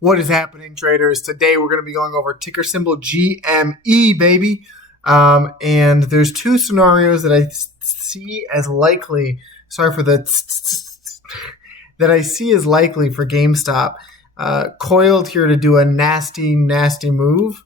What is happening, traders? Today we're going to be going over ticker symbol GME, baby. And there's two scenarios that I see as likely. Sorry for the that I see as likely for GameStop. Coiled here to do a nasty, nasty move.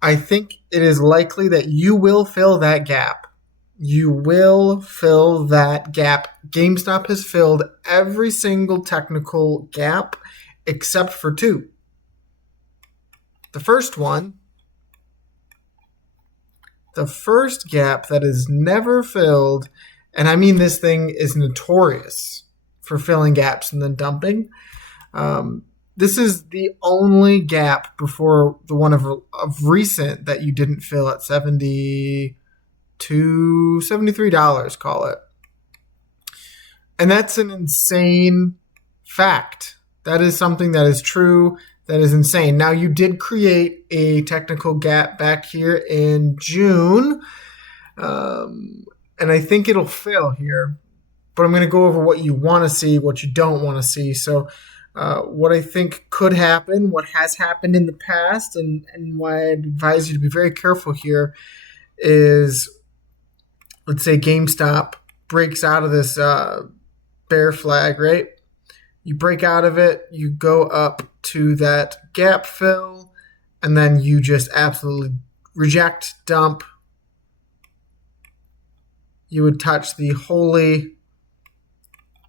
I think it is likely that you will fill that gap. You will fill that gap. GameStop has filled every single technical gap except for two. The first gap that is never filled, and I mean this thing is notorious for filling gaps and then dumping. This is the only gap before the one of recent that you didn't fill at $73, call it. And that's an insane fact. That is something that is true. That is insane. Now, you did create a technical gap back here in June. And I think it'll fail here. But I'm going to go over what you want to see, what you don't want to see. So what I think could happen, what has happened in the past, and why I advise you to be very careful here is, let's say GameStop breaks out of this bear flag, right? You break out of it, you go up to that gap fill, and then you just absolutely reject, dump. You would touch the holy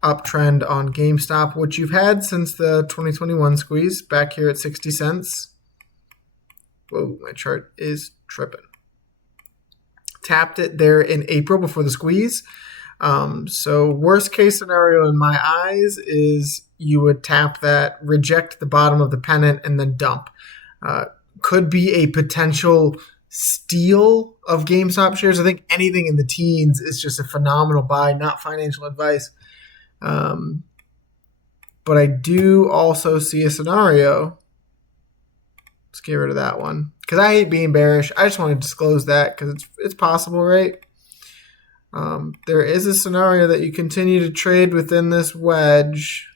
uptrend on GameStop, which you've had since the 2021 squeeze, back here at 60 cents. Whoa, my chart is tripping. Tapped it there in April before the squeeze. So worst case scenario in my eyes is you would tap that, reject the bottom of the pennant, and then dump. Could be a potential steal of GameStop shares. I think anything in the teens is just a phenomenal buy, not financial advice. But I do also see a scenario. Let's get rid of that one because I hate being bearish. I just want to disclose that because it's possible, right? There is a scenario that you continue to trade within this wedge.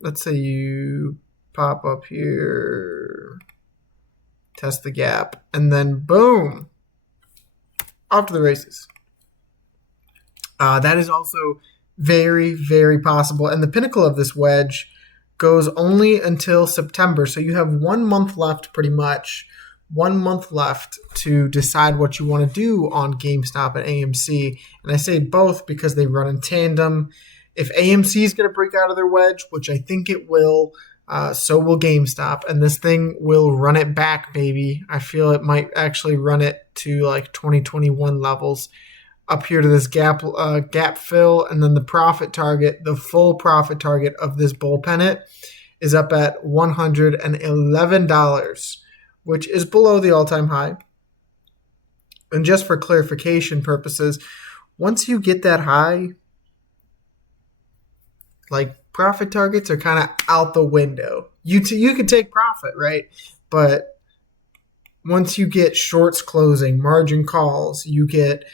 Let's say you pop up here, test the gap, and then boom, off to the races. That is also very, very possible. And the pinnacle of this wedge goes only until September. So you have 1 month left pretty much. 1 month left to decide what you want to do on GameStop and AMC. And I say both because they run in tandem. If AMC is going to break out of their wedge, which I think it will, so will GameStop. And this thing will run it back, baby. I feel it might actually run it to like 2021 levels up here to this gap fill. And then the profit target, the full profit target of this bull pennant is up at $111. Which is below the all-time high. And just for clarification purposes, once you get that high, like profit targets are kind of out the window. You can take profit, right? But once you get shorts closing, margin calls, you get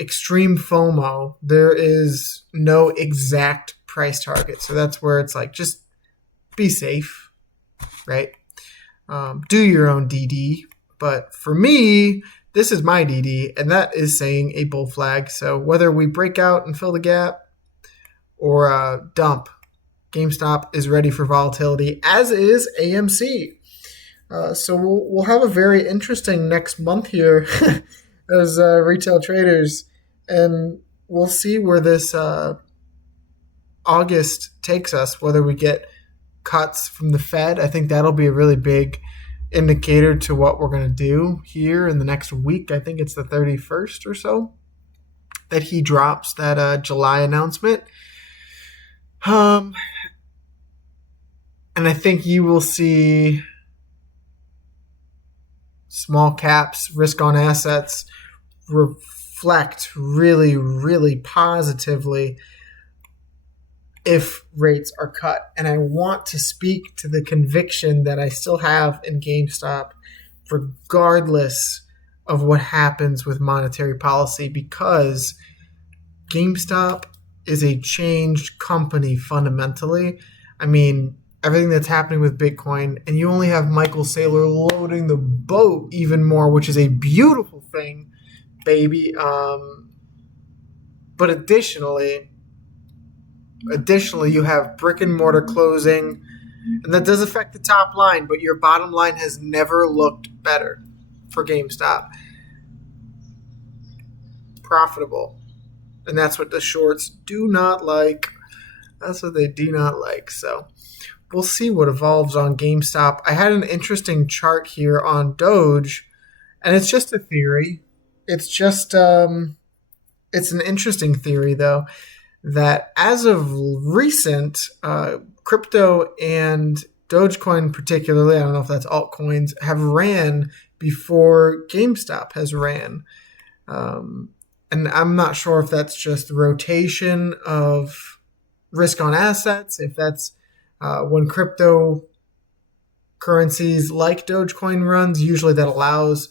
extreme FOMO, there is no exact price target. So that's where it's like, just be safe, right? Do your own DD. But for me, this is my DD, and that is saying a bull flag. So whether we break out and fill the gap or dump, GameStop is ready for volatility, as is AMC. So we'll have a very interesting next month here as retail traders, and we'll see where this August takes us, whether we get cuts from the Fed. I think that'll be a really big indicator to what we're going to do here in the next week. I think it's the 31st or so that he drops that July announcement. And I think you will see small caps, risk on assets reflect really, really positively if rates are cut. And I want to speak to the conviction that I still have in GameStop, regardless of what happens with monetary policy, because GameStop is a changed company fundamentally. I mean, everything that's happening with Bitcoin, and you only have Michael Saylor loading the boat even more, which is a beautiful thing, baby. But additionally, you have brick and mortar closing, and that does affect the top line, but your bottom line has never looked better for GameStop. Profitable. And that's what the shorts do not like. That's what they do not like. So we'll see what evolves on GameStop. I had an interesting chart here on Doge, and it's just a theory. It's just it's an interesting theory, though, that as of recent, crypto and Dogecoin particularly, I don't know if that's altcoins, have ran before GameStop has ran. And I'm not sure if that's just rotation of risk on assets, if that's when cryptocurrencies like Dogecoin runs, usually that allows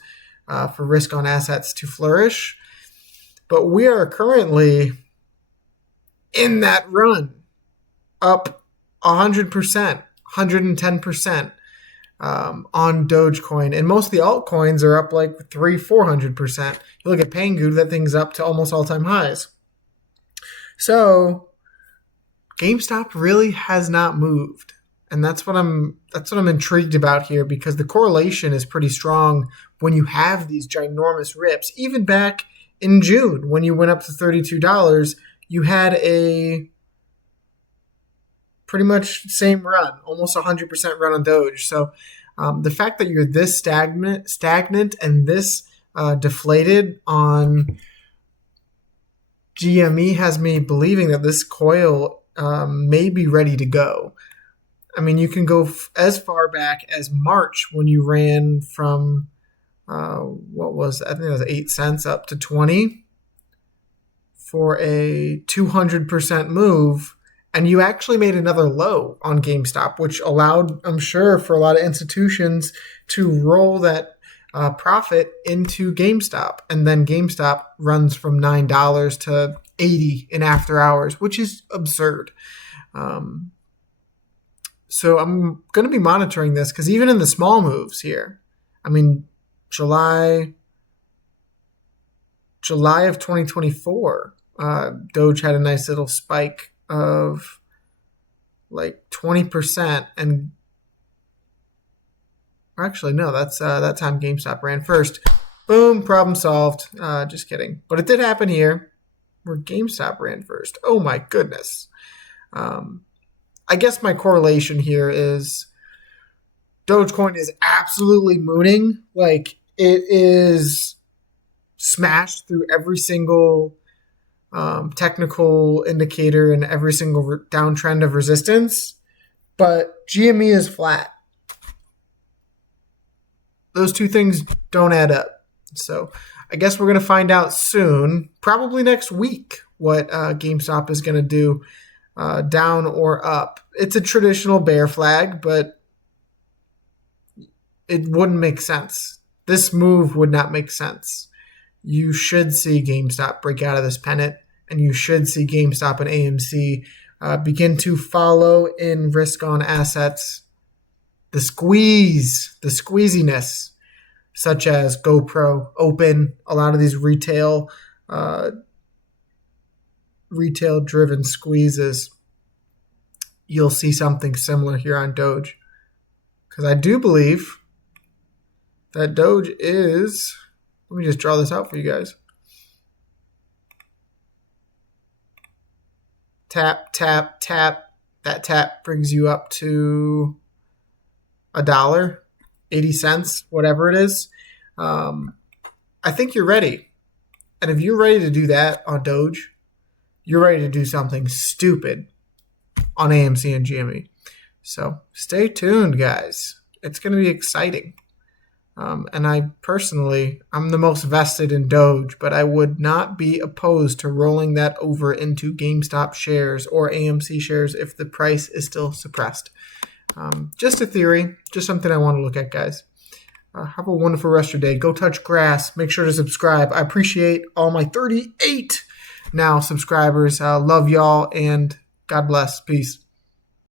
for risk on assets to flourish. But we are currently in that run, up 100%, 110% on Dogecoin. And most of the altcoins are up like 300-400%. You look at Pangu, that thing's up to almost all-time highs. So GameStop really has not moved. And that's what I'm intrigued about here, because the correlation is pretty strong when you have these ginormous rips. Even back in June, when you went up to $32, you had a pretty much same run, almost 100% run on Doge. So the fact that you're this stagnant and this deflated on GME has me believing that this coil may be ready to go. I mean, you can go as far back as March when you ran from, I think it was 8 cents up to 20 for a 200% move. And you actually made another low on GameStop, which allowed, I'm sure, for a lot of institutions to roll that profit into GameStop. And then GameStop runs from $9 to $80 in after hours, which is absurd. So I'm going to be monitoring this, because even in the small moves here, I mean, July of 2024, Doge had a nice little spike of like 20%, and actually no, that's that time GameStop ran first. Boom, problem solved. Just kidding, but it did happen here where GameStop ran first. Oh my goodness. I guess my correlation here is Dogecoin is absolutely mooning. Like, it is smashed through every single technical indicator and every single downtrend of resistance, but GME is flat. Those two things don't add up. So I guess we're going to find out soon, probably next week, what GameStop is going to do, down or up. It's a traditional bear flag, but it wouldn't make sense. This move would not make sense. You should see GameStop break out of this pennant, and you should see GameStop and AMC begin to follow in risk on assets. The squeeziness, such as GoPro, Open, a lot of these retail-driven squeezes. You'll see something similar here on Doge, because I do believe that Doge is, let me just draw this out for you guys. Tap, tap, tap. That tap brings you up to $1, 80 cents, whatever it is. I think you're ready. And if you're ready to do that on Doge, you're ready to do something stupid on AMC and GME. So stay tuned, guys. It's going to be exciting. And I'm the most vested in Doge, but I would not be opposed to rolling that over into GameStop shares or AMC shares if the price is still suppressed. Just a theory, just something I want to look at, guys. Have a wonderful rest of your day. Go touch grass. Make sure to subscribe. I appreciate all my 38 now subscribers. Love y'all, and God bless. Peace.